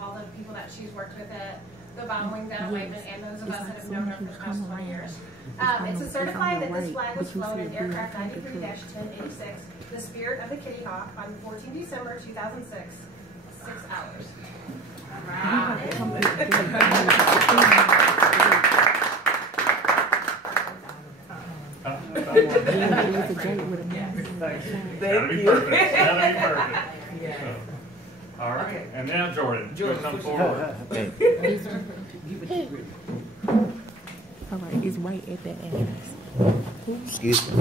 all the people that she's worked with at the Bomb Wing Down at Waitman, and those of us that have known her for the past 20 years. It's to certify that this flag was flown in aircraft 93-1086, the Spirit of the Kitty Hawk, on 14 December 2006, 6 hours. Wow. That'll be perfect. That'll be perfect. Yeah. All right. And now Jordan, come forward. All right, it's right at the ass. Excuse me.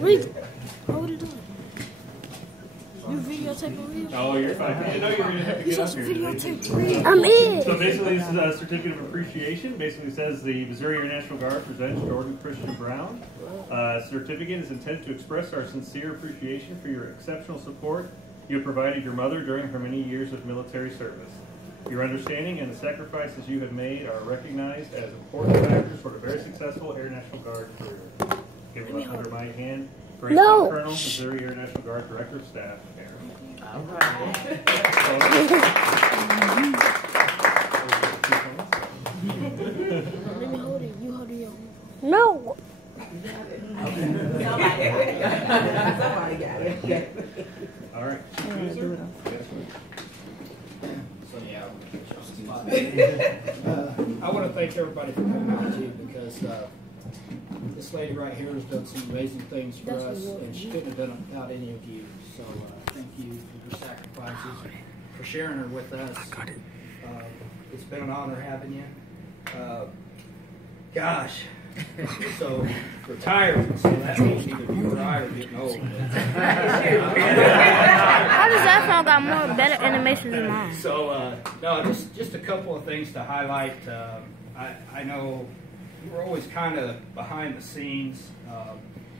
Wait, what are you doing? You videotaping real? Oh, you're fine. I know you're going to have to get up here. Videotape real. I'm in. So basically, this is a certificate of appreciation. Basically says the Missouri Air National Guard presents Jordan Christian Brown. Certificate is intended to express our sincere appreciation for your exceptional support you have provided your mother during her many years of military service. Your understanding and the sacrifices you have made are recognized as important factors for a very successful Air National Guard career. Give it under my hand. Grace Colonel, Missouri Air National Guard Director of Staff, Aaron. All right. Let me hold it. You hold it. No. Somebody got it. All right. I want to thank everybody for coming out too, because this lady right here has done some amazing things for us, and she couldn't have done it without any of you. So thank you for your sacrifices, for sharing her with us. It's been an honor having you. Gosh. So retired, so that means either you or I are getting old. How does that sound? Got more better animations than mine. So no, just a couple of things to highlight. I know you were always kind of behind the scenes,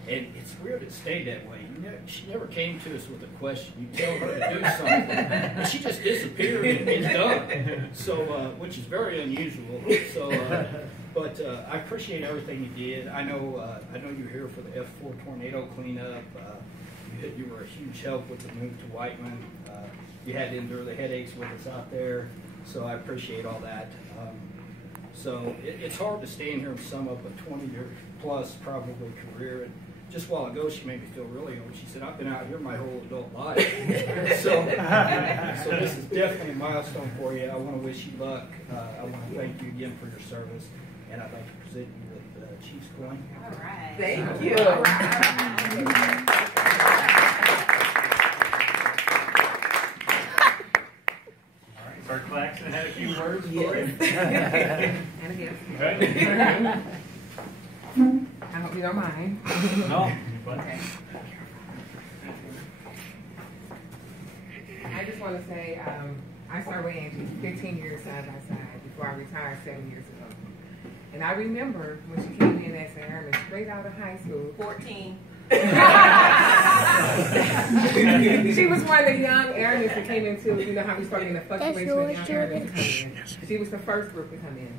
and it's weird it stayed that way. She never came to us with a question. You tell her to do something, and she just disappeared and it's done. So which is very unusual. So. But I appreciate everything you did. I know you're here for the F4 tornado cleanup. You were a huge help with the move to Whiteman. You had to endure the headaches with us out there, so I appreciate all that. So it's hard to stand here and sum up a 20-year plus probably career. And just a while ago, she made me feel really old. She said, "I've been out here my whole adult life." so this is definitely a milestone for you. I want to wish you luck. I want to thank you again for your service. And I'd like to present you with Chief's coin. All right. Thank you. All right. Bert Claxton had a few words for you. And a gift. Okay. I hope you don't mind. No. Okay. I just want to say I started with Angie 15 years side by side before I retired 7 years ago. And I remember when she came in as an airman straight out of high school. 14. She was one of the young airmen that came into, you know how we started in the fluctuation of young airmen to come in. She was the first group to come in.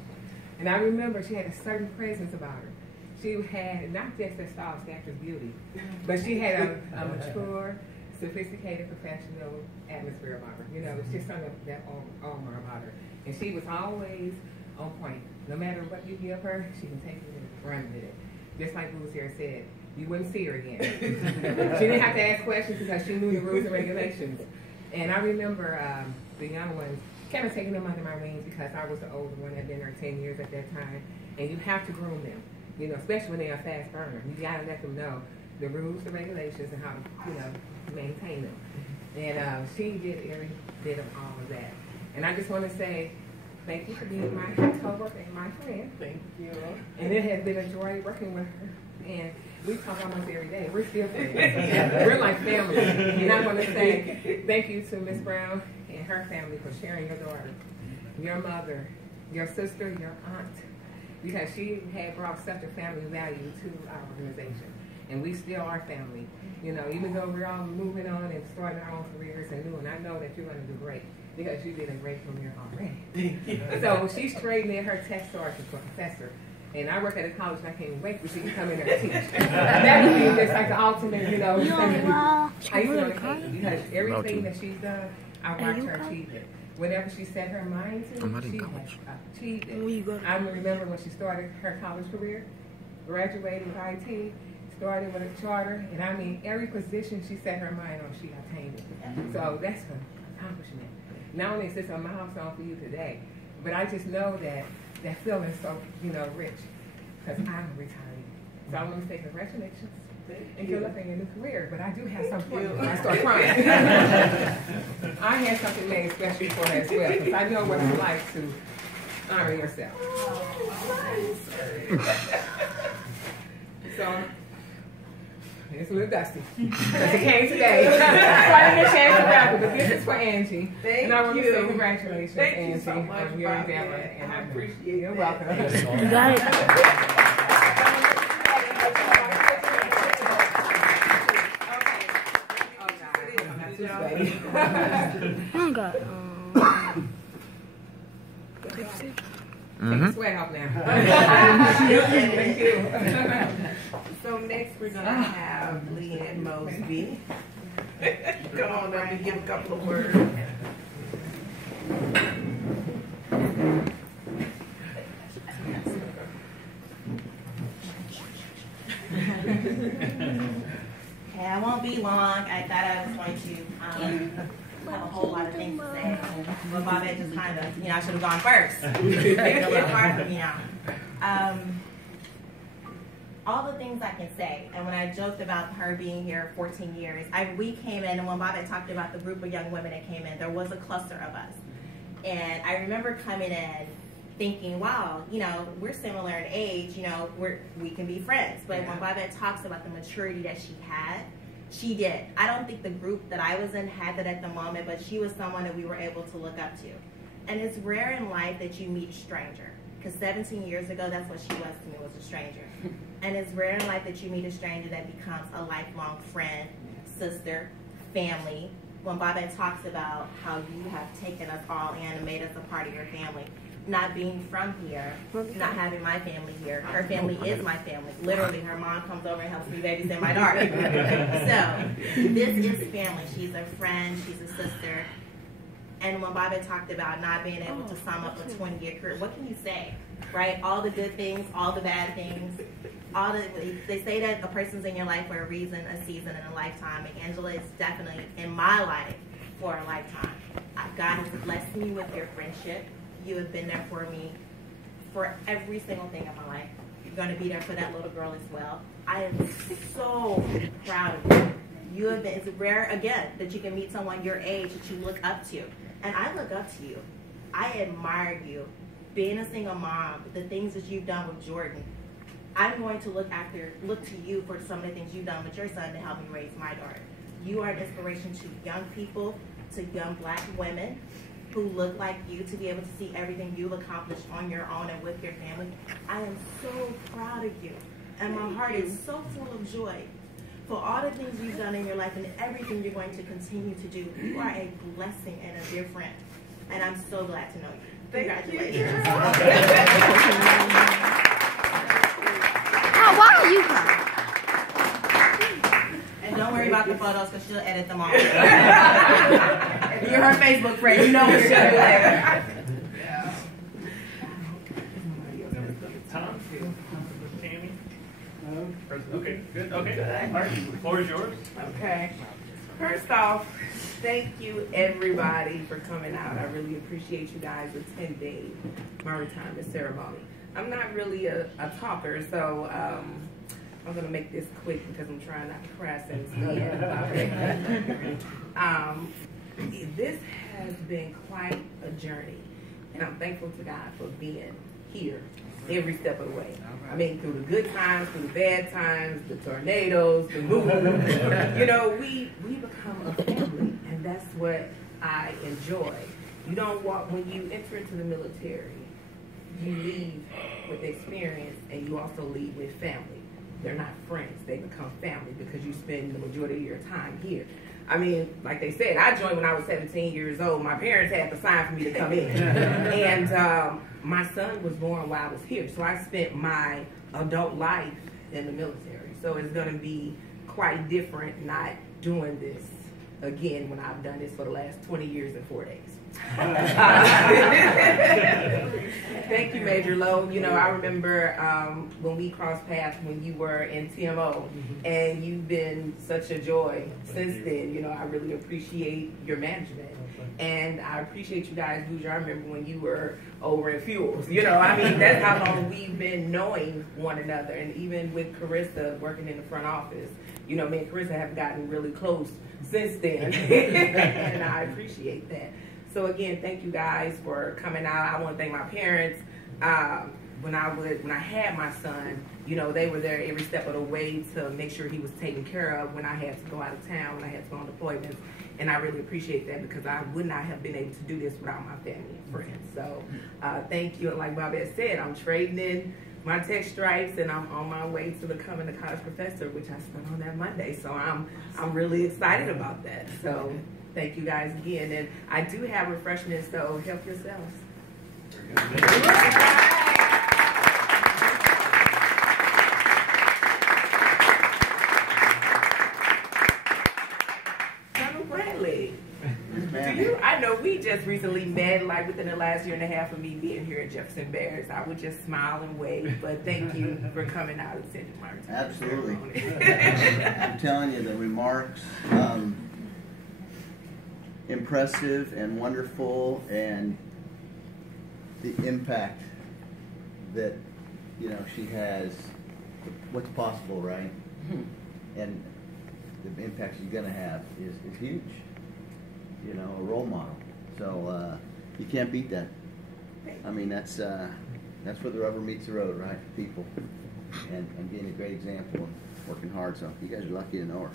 And I remember she had a certain presence about her. She had not just a style stature beauty, but she had a mature, sophisticated, professional atmosphere about her. You know, it's just something that aura about her. And she was always on point. No matter what you give her, she can take it and run with it. Just like Boo's here said, you wouldn't see her again. She didn't have to ask questions because she knew the rules and regulations. And I remember the young ones kind of taking them under my wings because I was the older one that had been there 10 years at that time. And you have to groom them, you know, especially when they're a fast burner. You got to let them know the rules, the regulations, and how to, you know, maintain them. And she did every bit of all of that. And I just want to say, thank you for being my co-worker and my friend. Thank you. And it has been a joy working with her. And we talk almost every day. We're still friends. We're like family. And I want to say thank you to Ms. Brown and her family for sharing your daughter, your mother, your sister, your aunt, because she had brought such a family value to our organization. And we still are family. You know, even though we're all moving on and starting our own careers and new, and I know that you're going to do great. Because you did a great career already. So she's trading in her tech sergeant for professor. And I work at a college and I can't wait for she to come in there and teach. That would be just like the ultimate, you know, thing. I used to know the case because everything that she's done, I watched her achieve it. whenever she set her mind to, I'm not in she college. has achieved Where you it. go? I remember when she started her college career, graduated with IT, started with a charter, and I mean, every position she set her mind on, she attained it. So that's an accomplishment. Not only is this a milestone for you today, but I just know that that feeling is so, rich, because I'm a retiree. So I want to say congratulations. And good luck in your new career, but I do have something for you before I start crying. I had something made especially for her as well, because I know what it's like to honor yourself. So, it's a little dusty, because it came today. So I didn't get a chance to wrap it, but this is for Angie. And I want to say congratulations, Angie, so much, on your endeavor. And I appreciate You're that. welcome. You got it. Oh God. Take the sweat off now. Thank you. So next we're gonna have Leanne Mosby. Come on up and give a couple of words. Okay, I won't be long. I thought I was going to have a whole lot of things to say. But Bobette just kind of, I should have gone first. It's a little hard for me now. All the things I can say, and when I joked about her being here 14 years, we came in, and when Bobette talked about the group of young women that came in, there was a cluster of us. And I remember coming in thinking, wow, we're similar in age, we can be friends. But when Bobette talks about the maturity that she had, she did. I don't think the group that I was in had that at the moment, but she was someone that we were able to look up to. And it's rare in life that you meet a stranger, because 17 years ago, that's what she was to me, was a stranger. And it's rare in life that you meet a stranger that becomes a lifelong friend, sister, family. When Bobette talks about how you have taken us all in and made us a part of your family, not being from here, not having my family here. Her family is my family. Literally, her mom comes over and helps me babysit my daughter. So, this is family. She's a friend. She's a sister. And when Bobette talked about not being able to sum up a 20-year career, what can you say, right? All the good things, all the bad things. They say that a person's in your life for a reason, a season, and a lifetime. And Angela is definitely in my life for a lifetime. God has blessed me with your friendship. You have been there for me for every single thing in my life. You're going to be there for that little girl as well. I am so proud of you. You have been, it's rare, again, that you can meet someone your age that you look up to. And I look up to you. I admire you. Being a single mom, the things that you've done with Jordan, I'm going to look to you for some of the things you've done with your son to help me raise my daughter. You are an inspiration to young people, to young black women who look like you, to be able to see everything you've accomplished on your own and with your family. I am so proud of you. And my heart is so full of joy for all the things you've done in your life and everything you're going to continue to do. You are a blessing and a dear friend. And I'm so glad to know you. Congratulations. Why are you crying? And don't worry about the photos, because she'll edit them all. You're her Facebook friend. You know what she'll do later. Tom? Tammy? Okay, good. Okay. All right, the floor is yours. Okay. First off, thank you everybody for coming out. I really appreciate you guys attending my retirement ceremony. I'm not really a talker, so I'm going to make this quick because I'm trying not to cry since this has been quite a journey, and I'm thankful to God for being here every step of the way. I mean, through the good times, through the bad times, the tornadoes, the moon. We become a family, and that's what I enjoy. You don't walk, when you enter into the military, you leave with experience, and you also leave with family. They're not friends, they become family because you spend the majority of your time here. I mean, like they said, I joined when I was 17 years old. My parents had to sign for me to come in. And my son was born while I was here. So I spent my adult life in the military. So it's going to be quite different not doing this again when I've done this for the last 20 years and 4 days. Thank you, Major Lowe. You know, I remember when we crossed paths when you were in TMO, and you've been such a joy since then. You know, I really appreciate your management. And I appreciate you guys, Bouger. I remember when you were over in Fuels. You know, I mean, that's how long we've been knowing one another. And even with Carissa working in the front office, you know, me and Carissa have gotten really close since then. And I appreciate that. So again, thank you guys for coming out. I want to thank my parents. When I had my son, you know, they were there every step of the way to make sure he was taken care of when I had to go out of town, when I had to go on deployments. And I really appreciate that because I would not have been able to do this without my family and friends. So thank you. And like Bobette said, I'm trading in my tech stripes and I'm on my way to becoming a college professor, which I start on that Monday. So I'm really excited about that. So thank you guys again. And I do have refreshments, so help yourselves. I know we just recently met, like within the last year and a half of me being here at Jefferson Bears. I would just smile and wave, but thank you for coming out and sending my Absolutely. I'm telling you, the remarks, impressive and wonderful, and the impact that, you know, she has, what's possible, right? And the impact she's going to have is huge. You know, a role model. So you can't beat that. I mean, that's where the rubber meets the road, right? People, and being a great example and working hard. So you guys are lucky to know her.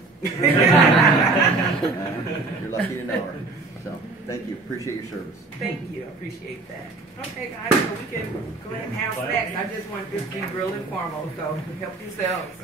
You're lucky to know her. So thank you. Appreciate your service. Thank you. I appreciate that. Okay, guys, so we can go ahead and have snacks. I just want this to be real informal. So help yourselves.